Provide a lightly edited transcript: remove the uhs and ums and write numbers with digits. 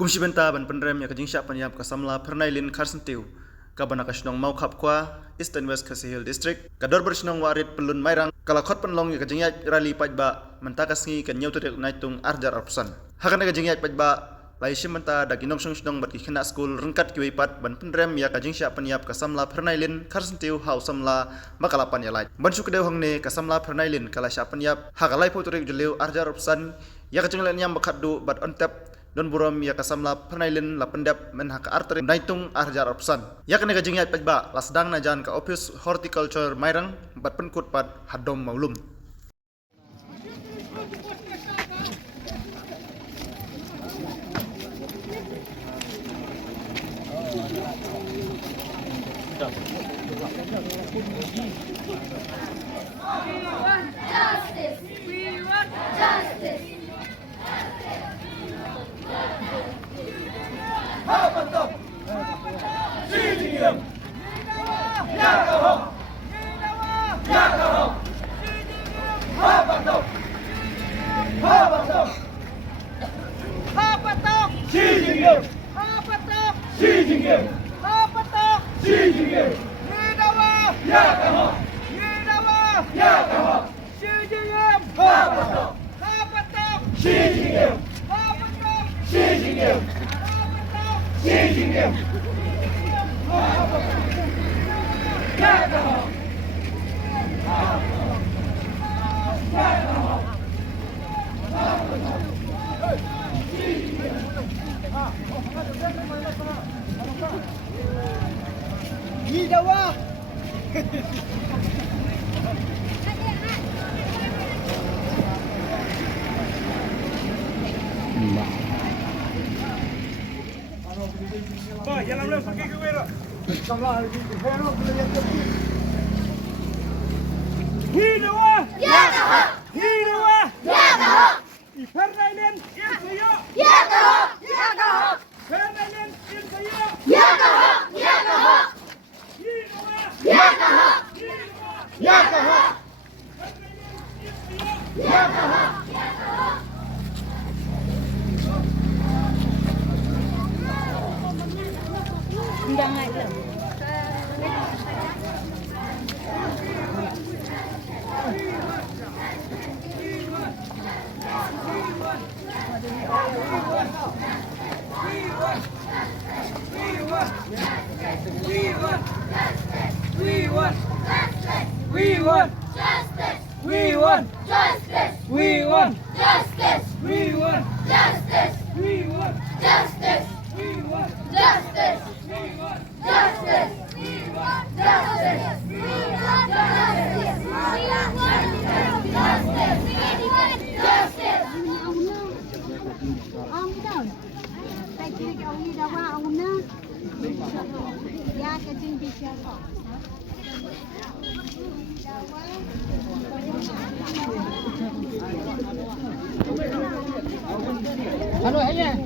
Kumsibenta ban penrem ya kajing sya panyap kasamla pernailin karsentiu kabana kasnong mau khap kwa East and West Khasi District kador bersnong warit pelun mairang kalakot penlong ya kajing rally pajba mentakas ngi kan nyautu naitung arjar arpusan hakan kajing pajba lai simenta daginong snong bat kina school rengkat kiwipat ban penrem ya kajing sya panyap kasamla pernailin karsentiu hau samla makalapan ya lai ban sukdeu hangne kasamla pernailin kala sya panyap hakalai puturik juleu arjar arpusan ya kajing nyam bakaddu bat ontep don buram ya kasamla pernailin la pendap men hak arteri naitung arjar arpusan ya kene kajing pajba lasdang na jan ka office horticulture mairang bat penkut pat hadom maulum We want justice. Jalan pakai kewira. Hidawa. Yakaho. Hidawa. Yakaho. Pernailin ilsayo. Yakaho. Yakaho. Pernailin ilsayo. Yakaho. Yakaho. Hidawa. Yakaho. Hidawa. Yakaho. Yakaho. Undangan itu. Halo ayah.